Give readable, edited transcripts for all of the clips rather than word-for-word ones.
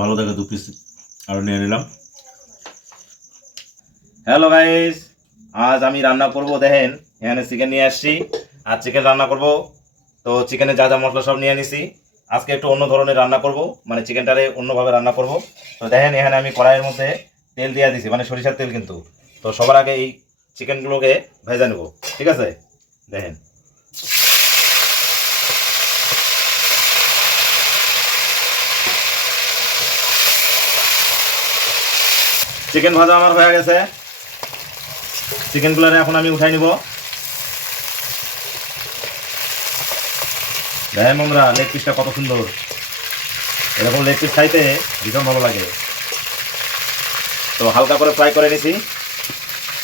ভালো থাকে 2 পিস আরও নিয়ে নিলাম। হ্যালো গাইস, আজ আমি রান্না করব। দেখেন এখানে চিকেন নিয়ে আসছি, আর চিকেন রান্না করব। তো চিকেনে যা যা মশলা সব নিয়ে নিছি। আজকে একটু অন্য ধরনের রান্না করব, মানে চিকেনটারে অন্যভাবে রান্না করব। তো দেখেন এখানে আমি কড়াইয়ের মধ্যে তেল দিয়ে দিছি, মানে সরিষার তেল কিন্তু। তো সবার আগে এই চিকেনগুলোকে ভেজে নেব, ঠিক আছে? দেখেন চিকেন ভাজা আমার হয়ে গেছে। চিকেনগুলোরে এখন আমি উঠাই নিব। দেখেন বন্ধুরা, লেগ পিসটা কত সুন্দর। এরকম লেগ পিস খাইতে ভীষণ ভালো লাগে। তো হালকা করে ফ্রাই করে নিছি।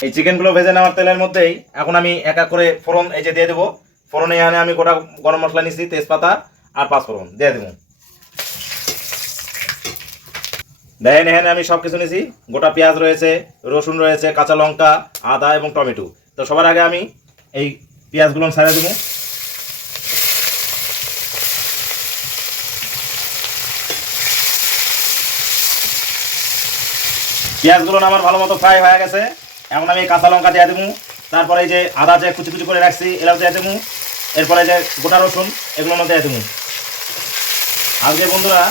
এই চিকেনগুলো ভেজে নেওয়ার তেলের মধ্যেই এখন আমি এক এক করে ফোড়ন এই যে দিয়ে দেবো। ফোড়নে এখানে আমি গোটা গরম মশলা নিছি, তেজপাতা আর পাঁচফোড়ন দিয়ে দেবো। দেখেন এখানে আমি সব কিছু নিছি। গোটা পেঁয়াজ রয়েছে, রসুন রয়েছে, কাঁচা লঙ্কা, আদা এবং টমেটো। তো সবার আগে আমি এই পেঁয়াজগুলো ছাড়িয়ে দেবো। পেঁয়াজগুলো আমার ভালো মতো ফ্রাই হয়ে গেছে। এখন আমি কাঁচা লঙ্কা দিয়ে দেবো। তারপরে এই যে আদা যে কুচি কুচি করে রাখছি এলাও দিয়ে দেবো। এরপরে যে গোটা রসুন এগুলো দিয়ে দেবো। আজকে বন্ধুরা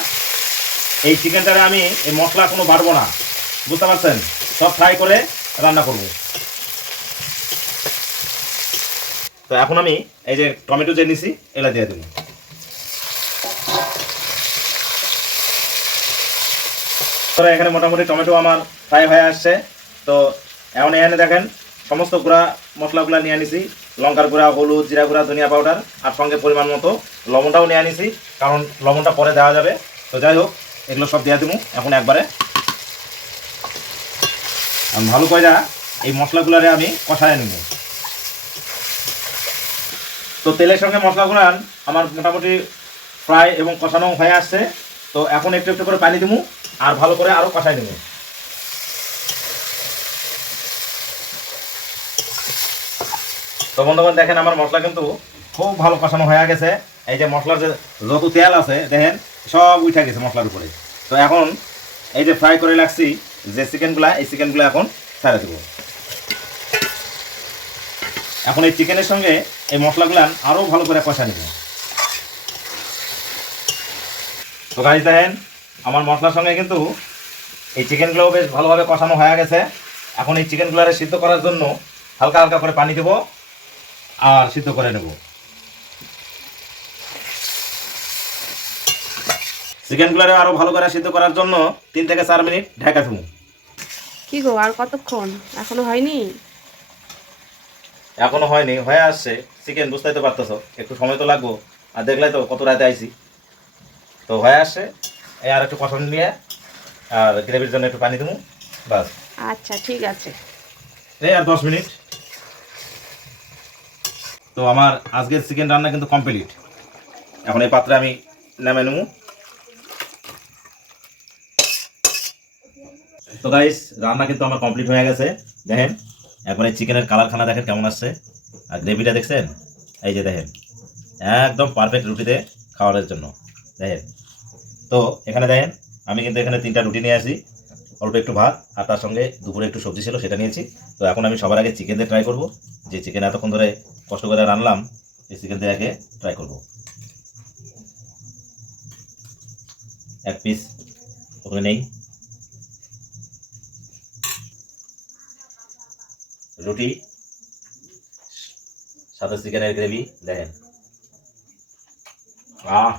এই চিকেনটারে আমি এই মশলা কোনো বাড়বো না, বুঝতে পারছেন? সব ফ্রাই করে রান্না করব। তো এখন আমি এই যে টমেটো যে নিছি এলা দিয়ে দেবো। তো এখানে মোটামুটি টমেটো আমার ফ্রাই হয়ে আসছে। তো এখন এখানে দেখেন সমস্ত গুঁড়া মশলাগুলো নিয়ে নিছি। লঙ্কার গুঁড়া, হলুদ, জিরা গুঁড়া, ধনিয়া পাউডার, আর সঙ্গে পরিমাণ মতো লবণটাও নিয়ে নিছি, কারণ লবণটা পরে দেওয়া যাবে। তো যাই হোক, এগুলো সব দিয়ে দেবো এখন একবারে। ভালো করে এই মশলাগুলারে আমি কষায় নেব। তো তেলের সঙ্গে মশলাগুলো আমার মোটামুটি ফ্রাই এবং কষানো হয়ে আসছে। তো এখন একটু একটু করে পানি দেবো আর ভালো করে আরও কষাই নেব। তো বন্ধুগণ দেখেন আমার মশলা কিন্তু খুব ভালো কষানো হয়ে গেছে। এই যে মশলার যে যত তেল আছে দেখেন সব উঠে গেছে মশলার উপরে। তো এখন এই যে ফ্রাই করে রাখছি যে চিকেনগুলা, এই চিকেনগুলো এখন ছেড়ে দেবো। এখন এই চিকেনের সঙ্গে এই মশলাগুলো আরও ভালো করে কষা নেব। তো গাইস দেখেন আমার মশলার সঙ্গে কিন্তু এই চিকেনগুলোও বেশ ভালোভাবে কষানো হয়ে গেছে। এখন এই চিকেনগুলোরে সিদ্ধ করার জন্য হালকা হালকা করে পানি দেবো আর সিদ্ধ করে নেব। চিকেনগুলোরে আরও ভালো করে সিদ্ধ করার জন্য 3 থেকে 4 মিনিট ঢাকা দেবো। কি গো, আর কতক্ষণ? এখনো হয়নি? এখনো হয়নি, হয়ে আসছে। চিকেন বুঝতেই তো পারতেছো, একটু সময় তো লাগবো। আর দেখলাই তো কত রাতে আইছি। তো হয়ে আসছে। এই আর একটু কষানো নিয়ে আর গ্রেভির জন্য একটু পানি দেবো, বাস। আচ্ছা, ঠিক আছে। এই আর 10 মিনিট। তো আমার আজকের চিকেন রান্না কিন্তু কমপ্লিট। এখন এই পাত্রে আমি নামিয়ে নেবো। তো গাইস রান্না কিন্তু আমার কমপ্লিট হয়ে গেছে। দেখেন একবার এই চিকেনের কালারখানা দেখেন কেমন আসছে, আর গ্রেভিটা দেখছেন? এই যে দেখেন একদম পারফেক্ট রুটিতে খাওয়ানোর জন্য। দেখেন তো এখানে দেখেন আমি কিন্তু এখানে 3টা রুটি নিয়ে আসি, অল্প একটু ভাত, আর তার সঙ্গে দুপুরে একটু সবজি ছিল সেটা নিয়েছি। তো এখন আমি সবার আগে চিকেন দিয়ে ট্রাই করব। যে চিকেন এতক্ষণ ধরে কষ্ট করে রান্নাম, এই চিকেন দিয়ে আগে ট্রাই করব। এক পিস ওখানে নেই, রুটি সাথে চিকেনের গ্রেভি দেখেন। আহ,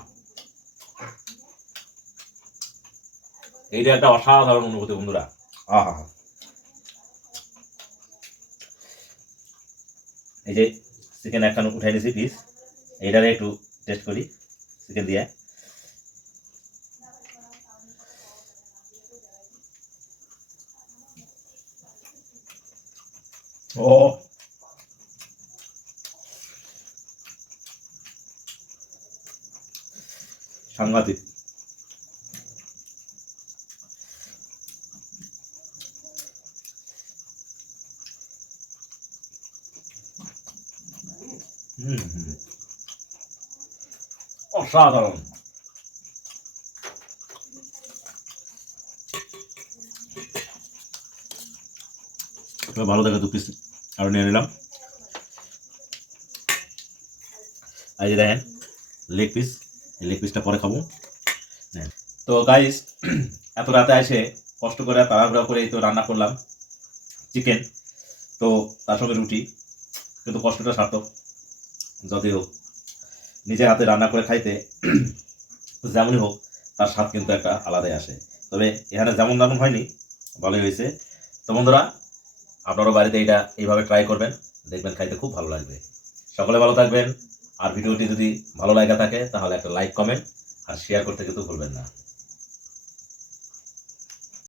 এইটা একটা অসাধারণ অনুভূতি বন্ধুরা। আহা, এই যে চিকেন একখান উঠাই নিয়েছি পিস, এইটারে একটু টেস্ট করি চিকেন দিয়ে। ও সাংঘাতিক। হুম হুম, অসাধারণ। তো ভালো থাকে 2 পিস আরও নিয়ে নিলাম। এই যে দেখেন লেগ পিস, এই লেগ পিসটা পরে খাবো। তো গাইস, এত রাতে এসে কষ্ট করে তাড়াহুড়া করে এই তো রান্না করলাম চিকেন, তো তার সঙ্গে রুটি, কিন্তু কষ্টটা সার্থক। যতই হোক নিজের হাতে রান্না করে খাইতে যেমনই হোক তার স্বাদ কিন্তু একটা আলাদাই আসে। তবে এখানে যেমন তেমন হয়নি, ভালোই হয়েছে। তো বন্ধুরা, আপনারাও বাড়িতে এইটা এইভাবে ট্রাই করবেন, দেখবেন খাইতে খুব ভালো লাগবে। সকলে ভালো থাকবেন, আর ভিডিওটি যদি ভালো লাগা থাকে তাহলে একটা লাইক, কমেন্ট আর শেয়ার করতে কিন্তু ভুলবেন না।